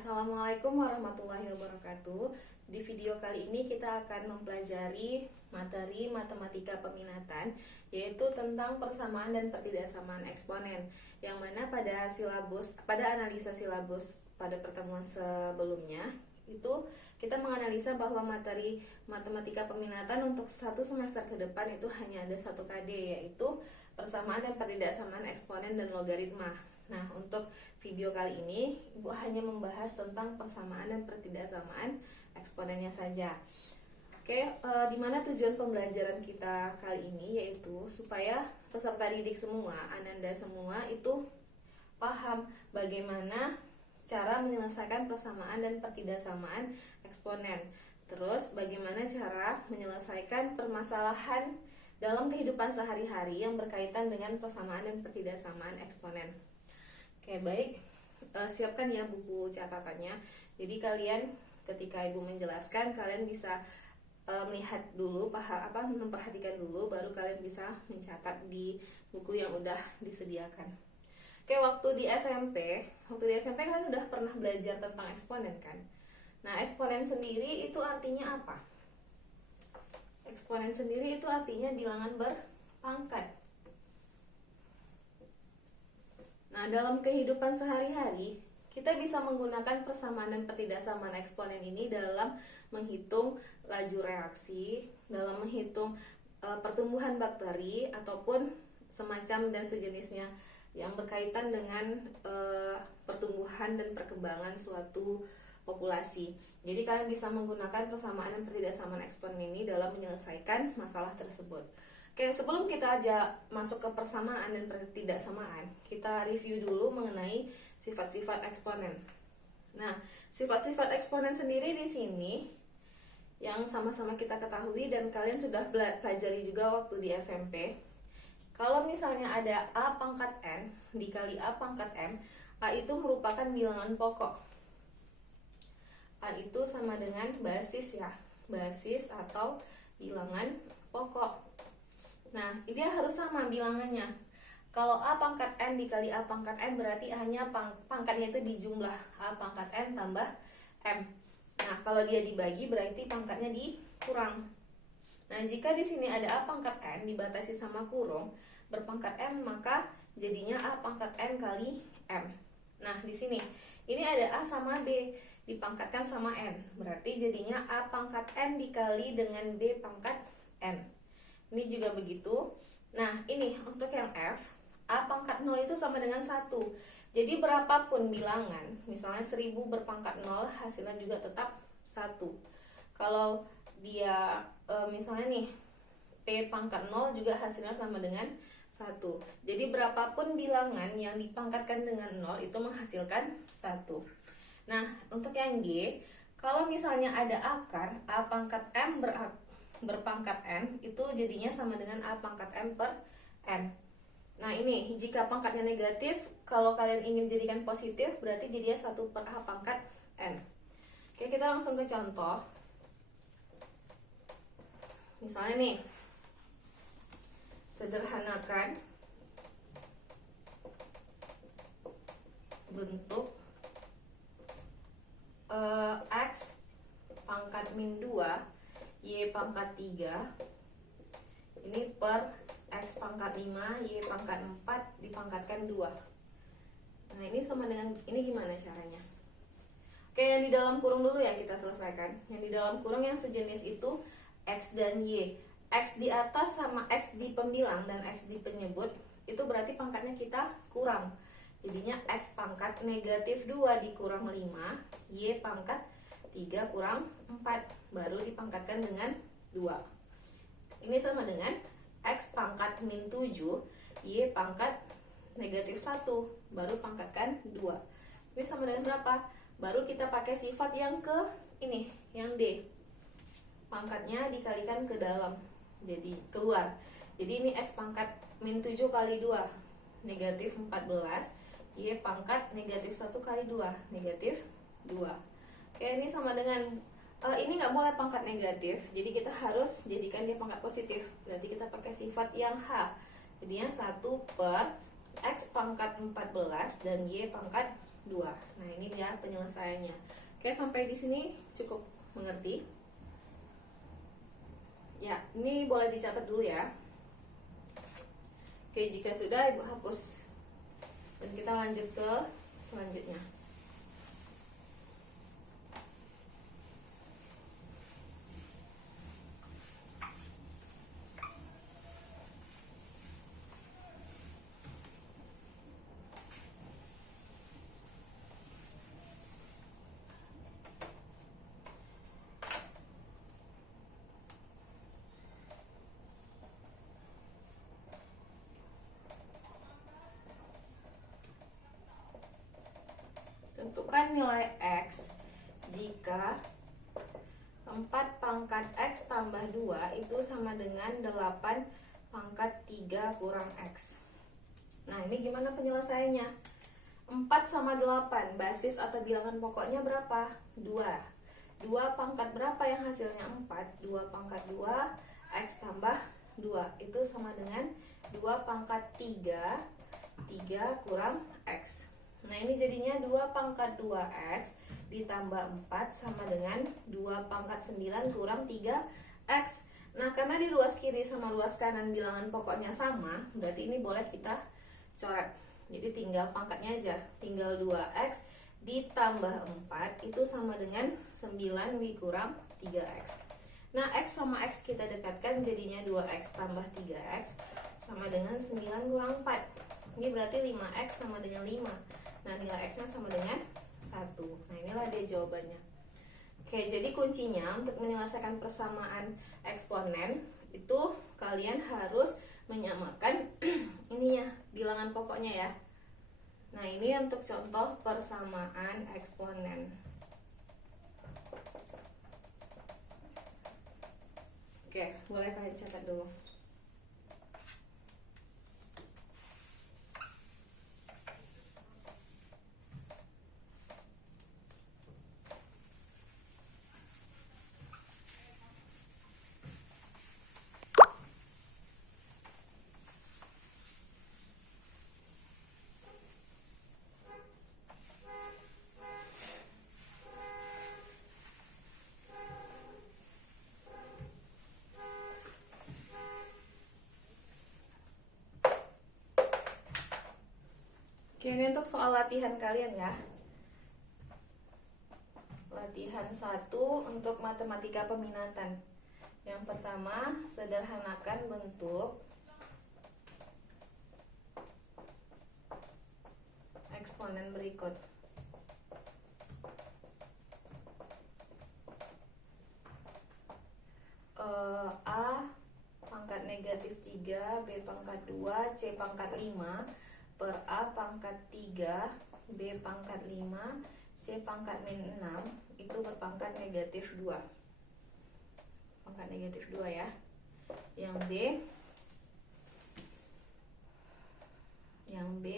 Assalamualaikum warahmatullahi wabarakatuh. Di video kali ini kita akan mempelajari materi matematika peminatan, yaitu tentang persamaan dan pertidaksamaan eksponen, yang mana pada analisa silabus pada pertemuan sebelumnya itu kita menganalisa bahwa materi matematika peminatan untuk satu semester ke depan itu hanya ada satu KD, yaitu persamaan dan pertidaksamaan eksponen dan logaritma. Nah, untuk video kali ini Ibu hanya membahas tentang persamaan dan pertidaksamaan eksponennya saja. Oke, di mana tujuan pembelajaran kita kali ini yaitu supaya peserta didik semua, Ananda semua itu paham bagaimana cara menyelesaikan persamaan dan pertidaksamaan eksponen. Terus bagaimana cara menyelesaikan permasalahan dalam kehidupan sehari-hari yang berkaitan dengan persamaan dan pertidaksamaan eksponen. Oke, baik, siapkan ya buku catatannya. Jadi kalian ketika Ibu menjelaskan, kalian bisa melihat dulu, memperhatikan dulu, baru kalian bisa mencatat di buku yang udah disediakan. Oke, waktu di SMP kalian udah pernah belajar tentang eksponen kan? Nah, eksponen sendiri itu artinya apa? Eksponen sendiri itu artinya bilangan berpangkat. Nah, dalam kehidupan sehari-hari, kita bisa menggunakan persamaan dan pertidaksamaan eksponen ini dalam menghitung laju reaksi, dalam menghitung pertumbuhan bakteri, ataupun semacam dan sejenisnya yang berkaitan dengan pertumbuhan dan perkembangan suatu populasi. Jadi kalian bisa menggunakan persamaan dan pertidaksamaan eksponen ini dalam menyelesaikan masalah tersebut. Oke, sebelum kita masuk ke persamaan dan pertidaksamaan, kita review dulu mengenai sifat-sifat eksponen. Nah, sifat-sifat eksponen sendiri di sini yang sama-sama kita ketahui dan kalian sudah pelajari juga waktu di SMP. Kalau misalnya ada A pangkat N dikali A pangkat M, A itu merupakan bilangan pokok. A itu sama dengan basis ya, basis atau bilangan pokok. Nah, ini harus sama bilangannya. Kalau A pangkat N dikali A pangkat M berarti hanya pangkatnya itu dijumlah A pangkat N tambah M. Nah, kalau dia dibagi berarti pangkatnya dikurang. Nah, jika di sini ada A pangkat N dibatasi sama kurung berpangkat M, maka jadinya A pangkat N kali M. Nah, di sini ini ada A sama B dipangkatkan sama N, berarti jadinya A pangkat N dikali dengan B pangkat N. Ini juga begitu. Nah, ini untuk yang F, A pangkat 0 itu sama dengan 1. Jadi berapapun bilangan, misalnya 1000 berpangkat 0, hasilnya juga tetap 1. Kalau dia misalnya nih, P pangkat 0 juga hasilnya sama dengan 1. Jadi berapapun bilangan yang dipangkatkan dengan 0 itu menghasilkan 1. Nah, untuk yang G, kalau misalnya ada akar, A pangkat M berpangkat N, itu jadinya sama dengan A pangkat M per N. Nah, ini jika pangkatnya negatif, kalau kalian ingin jadikan positif, berarti jadinya 1 per A pangkat N. Oke, kita langsung ke contoh. Misalnya nih, sederhanakan bentuk X pangkat min 2 Y pangkat 3 ini per X pangkat 5 Y pangkat 4 dipangkatkan 2. Nah, ini sama dengan, ini gimana caranya? Oke, yang di dalam kurung dulu ya kita selesaikan. Yang di dalam kurung yang sejenis itu X dan Y. X di atas sama X di pembilang dan X di penyebut, itu berarti pangkatnya kita kurang. Jadinya X pangkat negatif 2 dikurang 5 Y pangkat 3 kurang 4, baru dipangkatkan dengan 2. Ini sama dengan X pangkat min 7 Y pangkat negatif 1, baru pangkatkan 2. Ini sama dengan berapa? Baru kita pakai sifat yang ke ini, yang D. Pangkatnya dikalikan ke dalam, jadi keluar. Jadi ini X pangkat min 7 kali 2 negatif 14 Y pangkat negatif 1 kali 2 negatif 2. Oke, ini sama dengan ini nggak boleh pangkat negatif, jadi kita harus jadikan dia pangkat positif. Berarti kita pakai sifat yang H. Jadinya 1 per X pangkat 14 dan Y pangkat 2. Nah, ini dia penyelesaiannya. Oke, sampai di sini cukup mengerti? Ya, ini boleh dicatat dulu ya. Oke, jika sudah, Ibu hapus. Dan kita lanjut ke selanjutnya. Tentukan nilai X jika 4 pangkat X tambah 2 itu sama dengan 8 pangkat 3 kurang X. Nah, ini gimana penyelesaiannya? 4 sama 8, basis atau bilangan pokoknya berapa? 2. 2 pangkat berapa yang hasilnya 4? 2 pangkat 2, X tambah 2. Itu sama dengan 2 pangkat 3, 3 kurang X. Nah, ini jadinya 2 pangkat 2X ditambah 4 sama dengan 2 pangkat 9 kurang 3X. Nah, karena di ruas kiri sama ruas kanan bilangan pokoknya sama, berarti ini boleh kita coret. Jadi tinggal pangkatnya aja, tinggal 2X ditambah 4 itu sama dengan 9 dikurang 3X. Nah, X sama X kita dekatkan jadinya 2X tambah 3X sama dengan 9 kurang 4. Ini berarti 5X sama dengan 5. Nah, nilai X-nya sama dengan 1. Nah, inilah dia jawabannya. Oke, jadi kuncinya untuk menyelesaikan persamaan eksponen itu kalian harus menyamakan ininya, bilangan pokoknya ya. Nah, ini untuk contoh persamaan eksponen. Oke, boleh kalian catat dulu. Oke, ini untuk soal latihan kalian ya. Latihan 1 untuk matematika peminatan. Yang pertama, sederhanakan bentuk eksponen berikut. A pangkat negatif 3, B pangkat 2, C pangkat 5 per A pangkat 3, B pangkat 5, C pangkat min 6 itu berpangkat negatif 2. Pangkat negatif 2 ya. Yang B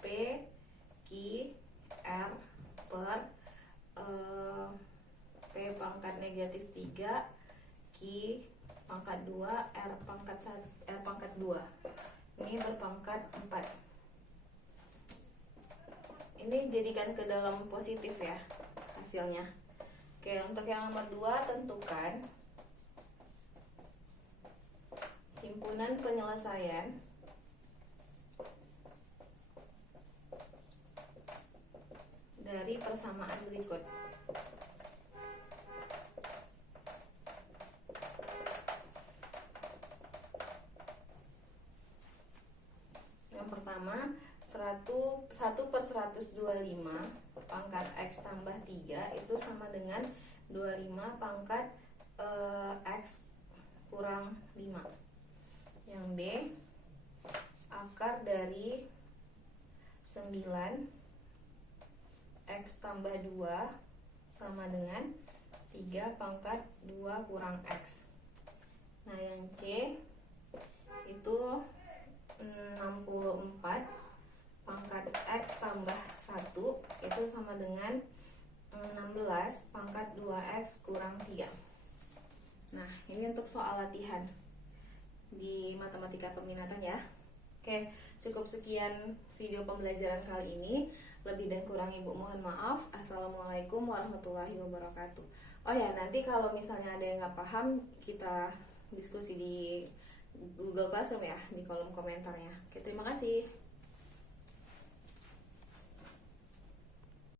P Q R per P pangkat negatif 3, Q pangkat 2, R pangkat 2. Ini berpangkat 4. Ini jadikan ke dalam positif ya hasilnya. Oke, untuk yang nomor 2 tentukan himpunan penyelesaian dari persamaan berikut. Yang pertama, 1/125 pangkat X tambah 3 itu sama dengan 25 pangkat X kurang 5. Yang B, akar dari 9 X tambah 2 sama dengan 3 pangkat 2 kurang X. Nah, yang C itu 64 pangkat X tambah 1 itu sama dengan 16 pangkat 2X kurang 3. Nah, ini untuk soal latihan di matematika peminatan ya. Oke, cukup sekian video pembelajaran kali ini. Lebih dan kurang Ibu mohon maaf. Assalamualaikum warahmatullahi wabarakatuh. Oh ya, nanti kalau misalnya ada yang nggak paham, kita diskusi di Google Classroom ya, di kolom komentarnya. Oke, terima kasih.